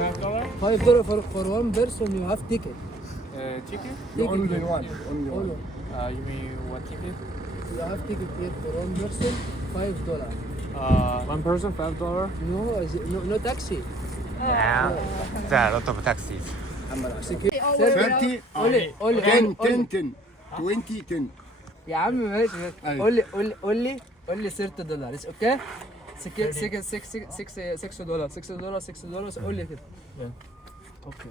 $5? $5 for one person. You have ticket. Ticket? Only one. Only one. You mean what ticket? You have ticket here for one person. $5. One person, $5? No taxi. There are a lot of taxis. 30. قول 10 10 10 20 10. يا عم ماشي. أيوة. قول لي $30. It's okay. $6 قول لي كده. اوكي.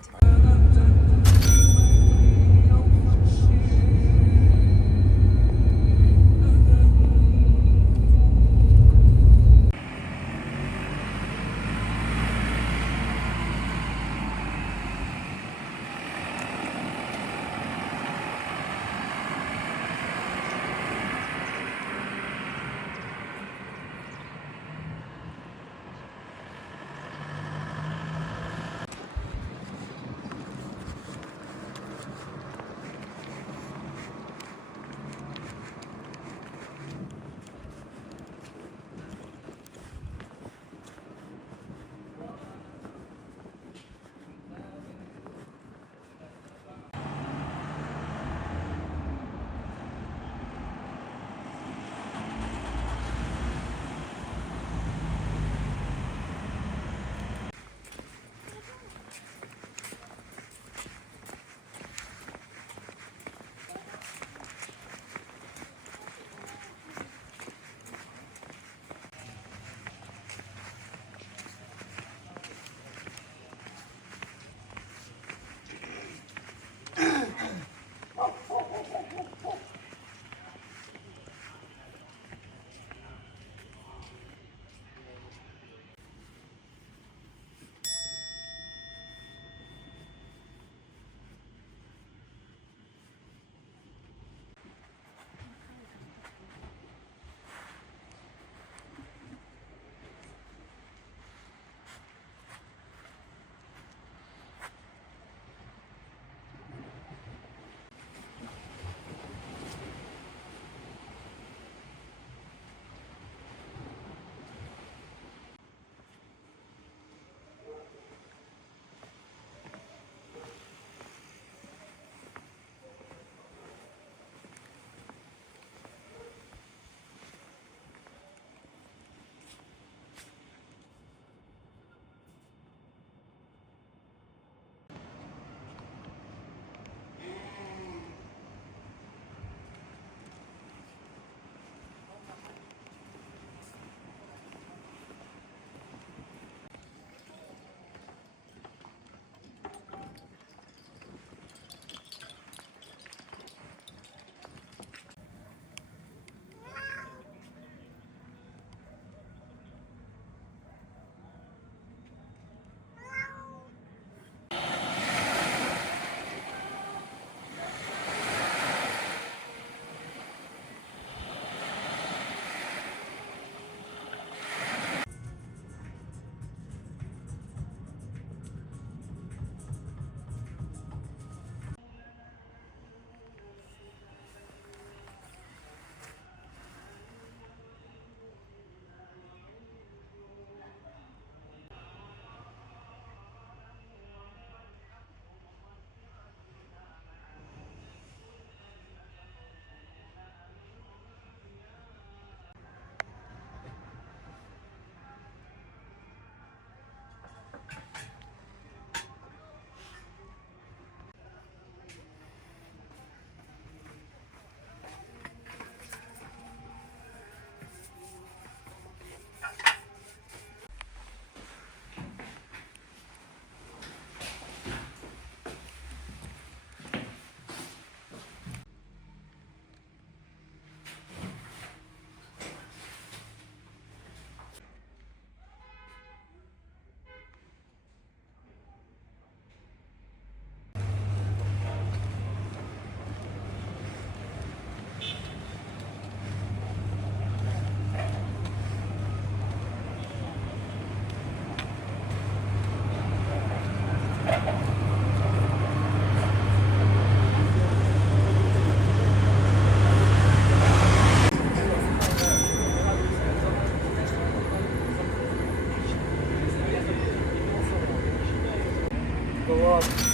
شباب.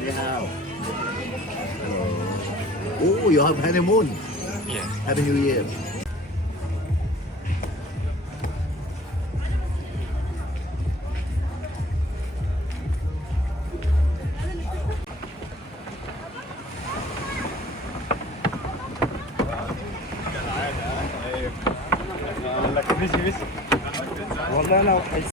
Ni hao. Oh, you have honeymoon. Yes. Happy New Year. والله انا وحيد.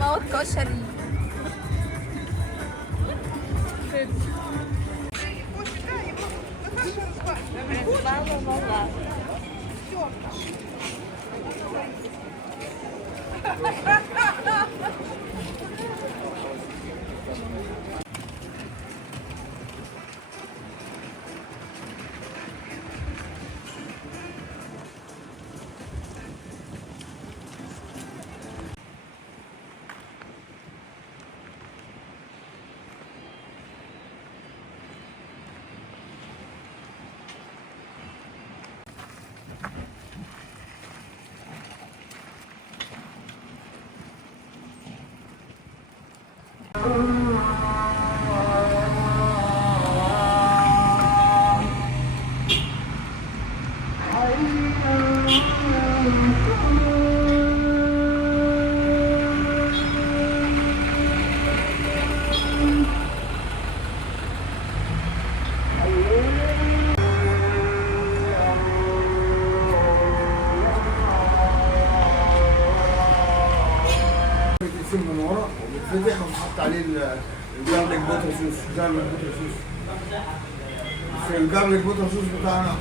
مواد كشري. بيتقسم من ورا وبيتفتح وبيتحط عليه الجارليك بوتر صوص. جارليك بوتر صوص. بس الجارليك بوتر صوص بتاعنا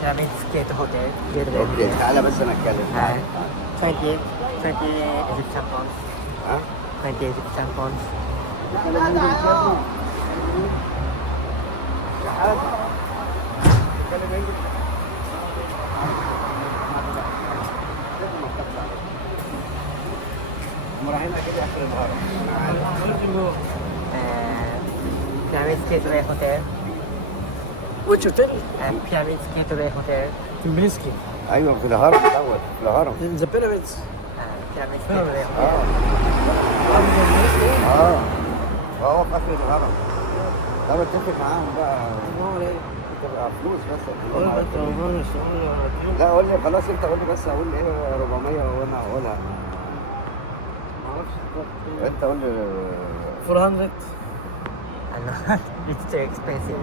Pyramid Skate Hotel. اوكي تعالى بس انا اتكلم. Hi. 20 Egyptian pounds. ها؟ 20 Egyptian pounds. مراهنة كده اخر النهار. Pyramid Skateway Hotel. Which hotel? Pyramid Skateway Hotel. Tbilisi. ايوه في الهرم الاول في الهرم. In the pyramids. Pyramid Skateway Hotel. هو في اخر الهرم. ده بتفق معاهم بقى تبقى فلوس بس. لا قول لي خلاص انت قول لي بس اقول ايه 400 وانا هقولها. انت قول لي 400. It's too expensive.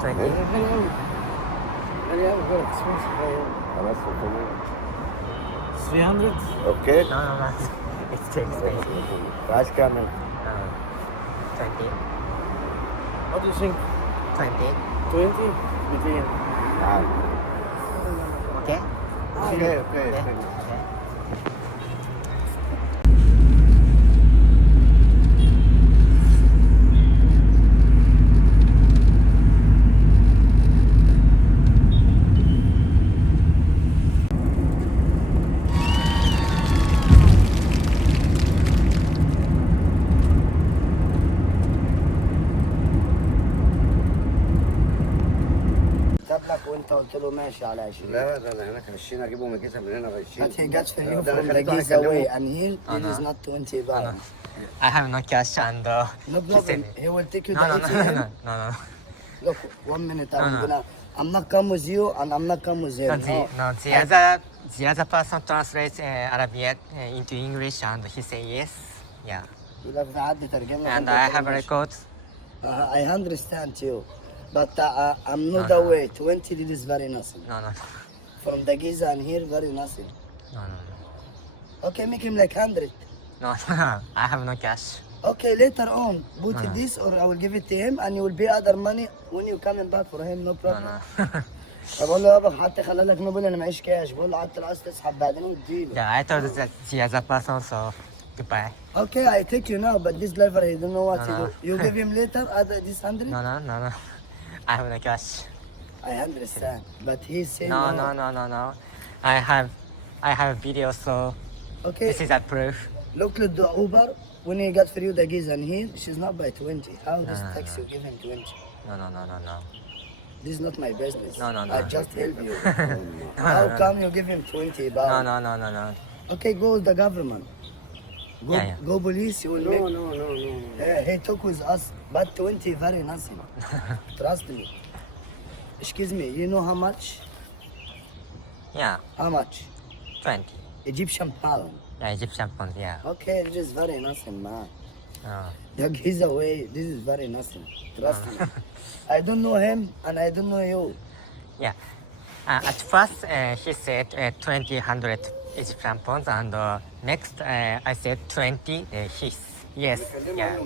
20. خلاص 300. اوكي. No. It's too expensive. عايز كامل. 20. What do you think? 20. 20? 200. تعال. Okay? اوكي. لك وانت قلت له ماشي على 20. لا ده انا هناك 20 اجيبه من الجيزه من هنا ب 20. But he gets for you ده from the خليته Giza way هكلمه. and here it is not 20 baht. I have no cash and No problem. He will take you no, the no, ATM. no. Look, 1 minute. No. I'm not come with you and I'm not come with him. The other person translates Arabic into English and he say yes. Yeah. يقول لك عدي ترجمة. And I have a record. I understand you. But I'm not the way. 20 it is very nothing. No. From the Giza and here very nothing. No. Okay, make him like 100. No, I have no cash. Okay, later on, put this or I will give it to him and you will pay other money when you coming back for him, no problem. No. فبقول له يابا حتى خلى لك نوبل انا معيش كاش، بقول له حتى لو عايز تسحب بعدين وتديله. Yeah, I told that the other person so goodbye. Okay, I take you now, but this driver, he don't know what to No. do. You give him later, other this 100? No, no, no, no. I have no cash. I understand, but he's saying No, no, no, no, no. I have a video, so Okay, this is a proof. look at the Uber. When he got for you the keys and here, she's not by 20. How this no, taxi you give him 20? No, no, no, no, no. This is not my business. No, no, no. I just help you. How come you give him 20 No, baht? no, no, no, no. Okay, go with the government. Go, Yeah, yeah. go police, you will make. No. Yeah, he took with us, but 20 very nothing. Trust me. Excuse me, you know how much? Yeah, How much? 20. Egyptian pound. Yeah, Egyptian pound, yeah. Okay, this is very nothing, man. Oh. The gives away, this is very nothing. Trust me. I don't know him and I don't know you. Yeah. At first, he said 200 Egyptian pounds, and next I said 20. Yes, yeah,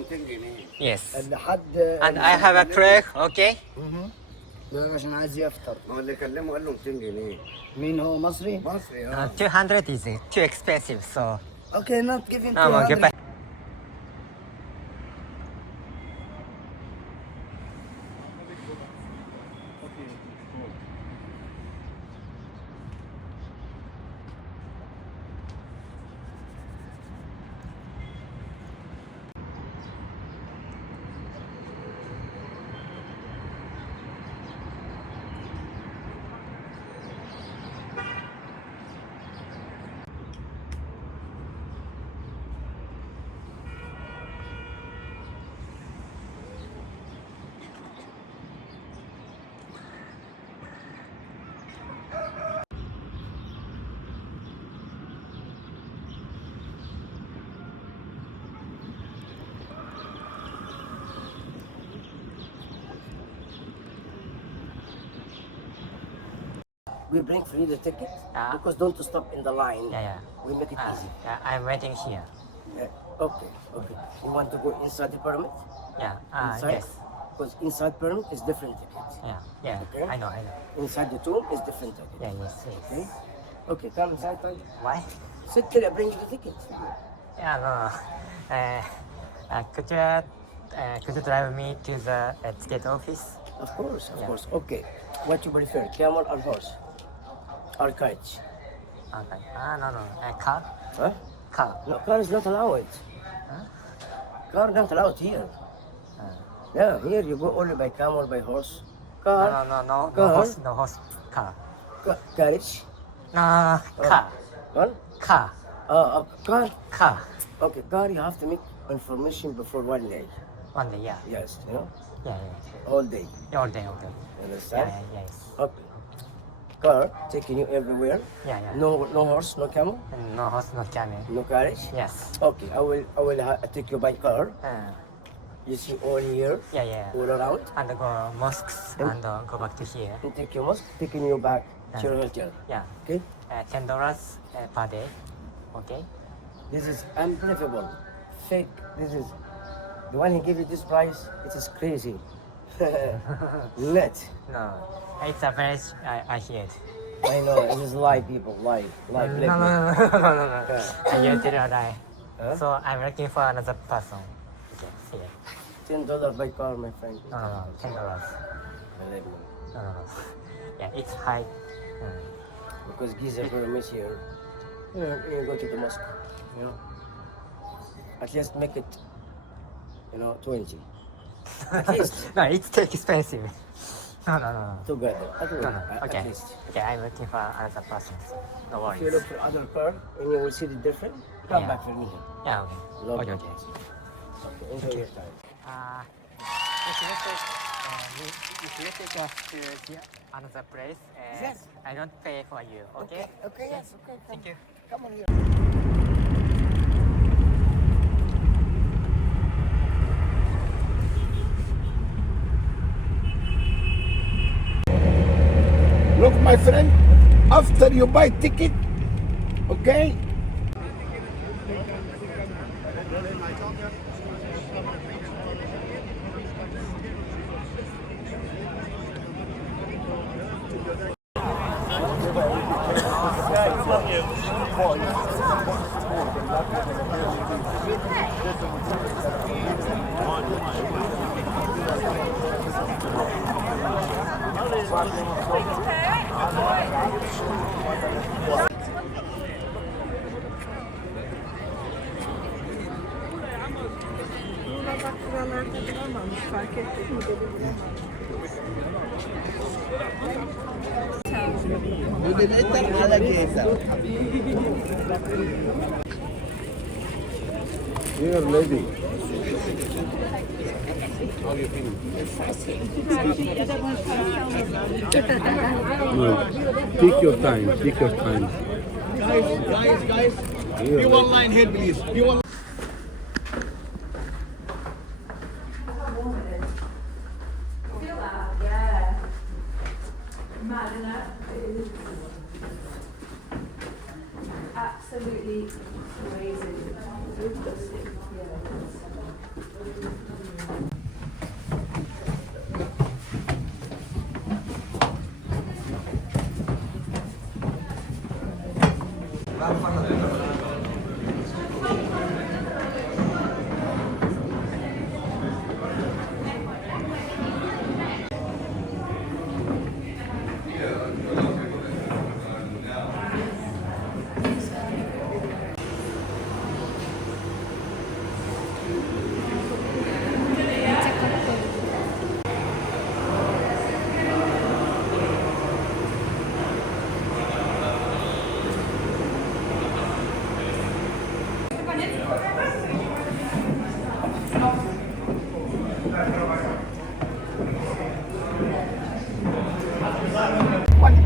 yes. اللي حد And I have a proof, okay? ده عشان عايز يفطر. هو اللي كلمه قال له 200 جنيه مين هو مصري؟ مصري 200 is too expensive, so Okay, not giving no, 200. goodbye. We bring free the ticket Ah. because don't stop in the line. Yeah, yeah. We make it easy. Yeah, I'm waiting here. Yeah. Okay. You want to go inside the pyramid? Yeah, Inside? yes. Because inside pyramid is different ticket. Yeah, Okay. I know. Inside the tomb is different ticket. Yeah, yes, yes. Okay. Okay, come inside. Try. Why? Sit there, bring the ticket. Yeah, no. Could you drive me to the ticket office? Of course, of Yeah. course. Okay. What you prefer, camel or horse? Or carriage? Okay. No. Car? Huh? Car. No, car is not allowed. Car not allowed here. Yeah, here you go only by camel, by horse. Car, No Car? horse. Car. Carriage. No, car. What? Car. Car. Car. Okay, car you have to make information before 1 day. One day, yeah. Yes, you know, Yeah. all day. All day, okay. You understand? Yes. Okay. Car taking you everywhere. Yeah. No horse, no camel, No horse, no camel. no carriage. Yes. Okay, I will take you by car. Uh, You see all here, yeah. all around. And go mosques and go back to here. And take your mosque, taking you back to your hotel. Yeah. Okay? $10 per day. Okay. This is unbelievable. Fake. This is the one he gave you this price. It is crazy. Net. No. It's a very I hear it. I know. It is lie, people. Lie. Lie. No. Yeah. I hear it lie. Huh? So I'm looking for another person. Okay. Here. $10 by car, my friend. No. $10. Believe me. No. Yeah, it's high. Because Giza Pyramid here. You go to the mosque. You know. At least make it. 20. At least. No, it's too expensive. No. Together. Okay. At least. Okay, I'm looking for another person. No If you worries. look for other car and you will see the difference, come Yeah. back for me. Yeah, okay. Love Okay. you. Okay, enjoy your time. If you take us to another place, Yes. I don't pay for you, okay? Okay, yes, okay. Thank you. Come on here. Look, my friend, after you buy ticket, okay? Here, lady. No. Take your time. Take your time. Guys, be one line here, please. Be one. Absolutely amazing.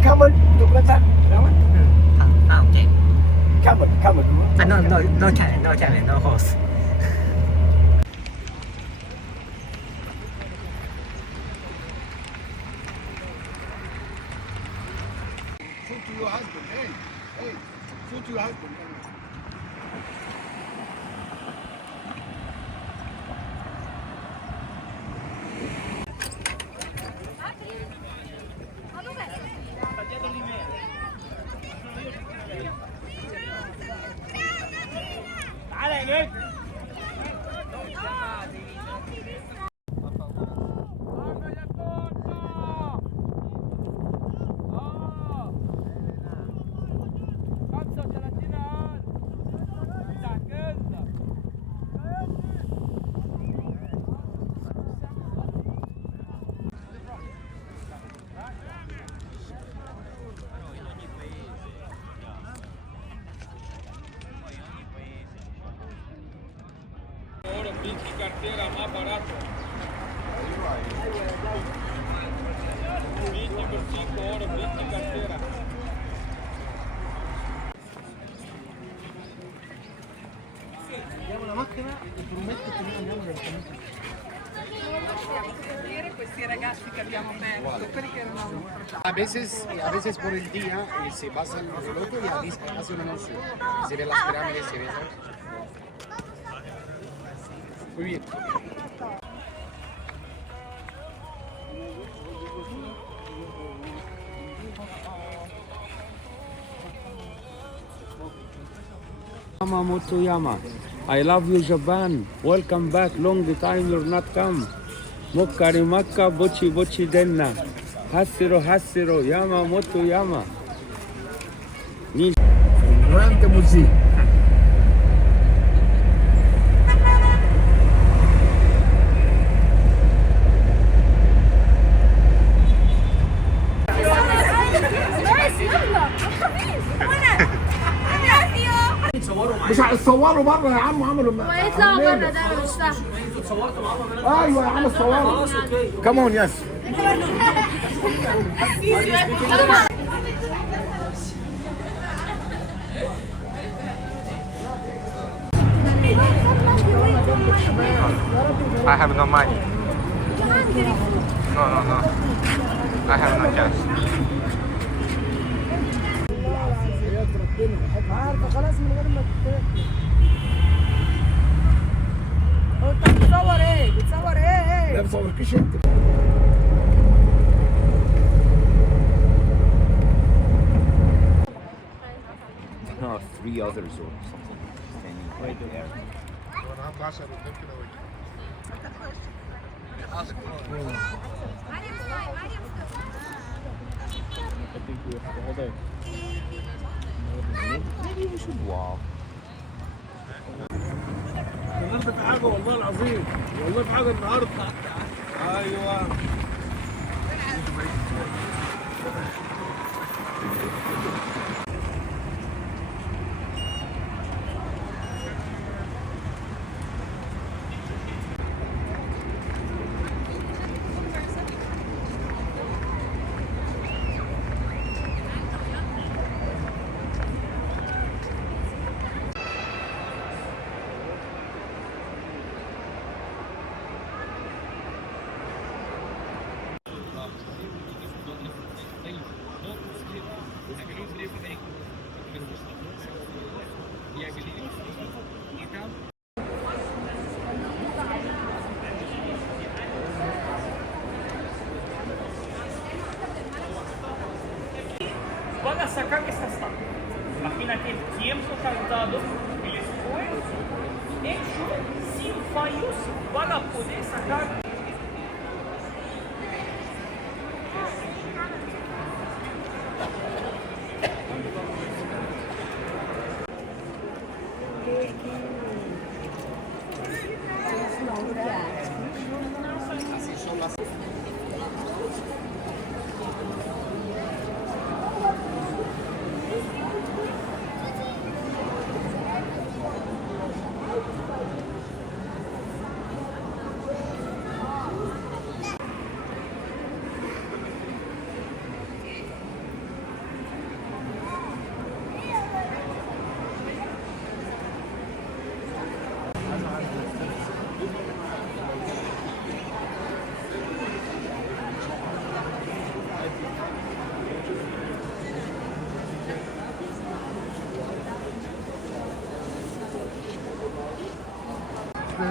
Come on, look at that. Okay. Come on. No cabin, no horse. Shoot to your husband. Hey, shoot to your husband. Questi ragazzi che abbiamo perso, quelli che erano a veces por el día se basan en el otro y a veces hacen un ocio. Se ven las pirámides, se ven. Muy bien. Yama Motoyama. I love you, Japan. Welcome back. Long time you're not come. Mokkari Makka, Bochi Bochi Denna. Hasiro Hasiro, Yama Motoyama. Grande music. مش هتصوروا بره يا عم عمرو ويطلع بره ده انا مش فاهم. ايوه يا عم صوروا كمان يس I have no money. No. I have no cash. عارفه خلاص من غير ما هو انت بتصور ايه؟ بتصور ايه؟ لا بصوركيش انت No, 3 others or something standing right there. النهارده في حاجه والله العظيم، والله في حاجه النهارده. ايوه Van a sacar esta estatua. Imagínate el tiempo tardado, el esfuerzo hecho sin fallos para poder sacar.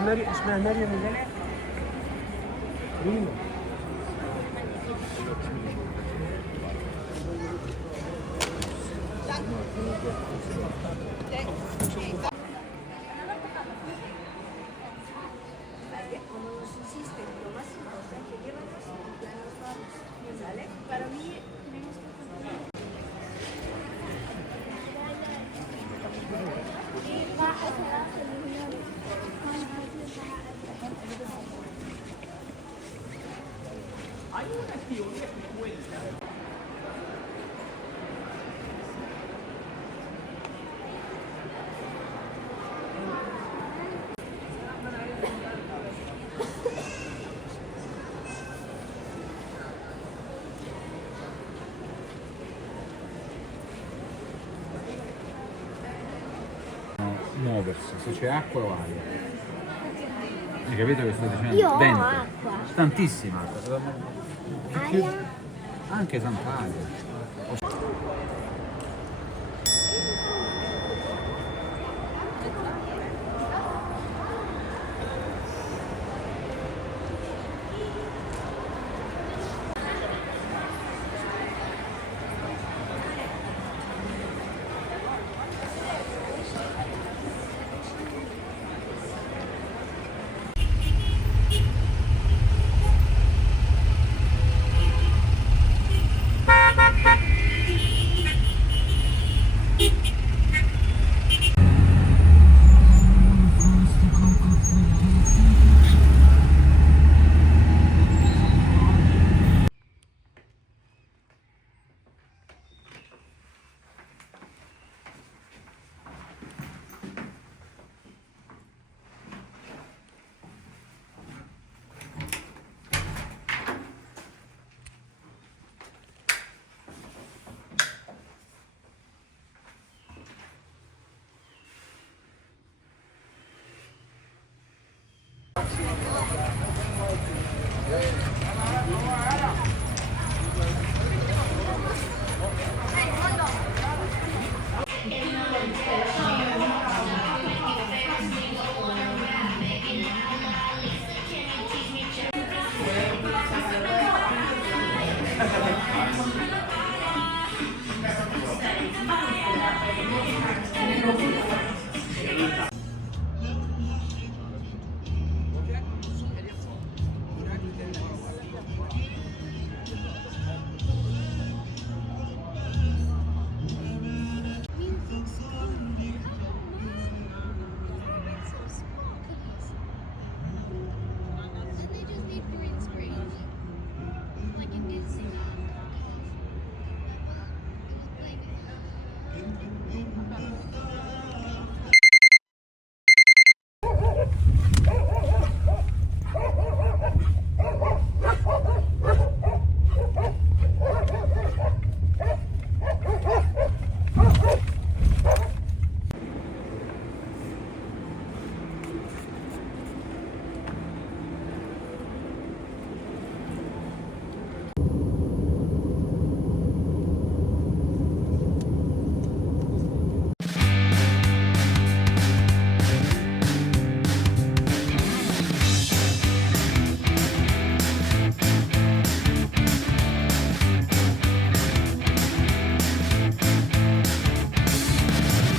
اسمها مريم ولا ريما. Muoversi, se c'è acqua lo aria. Hai capito che sto dicendo? Io ho Dentro. acqua. Tantissima acqua. Aria. Anche Sant'Aria.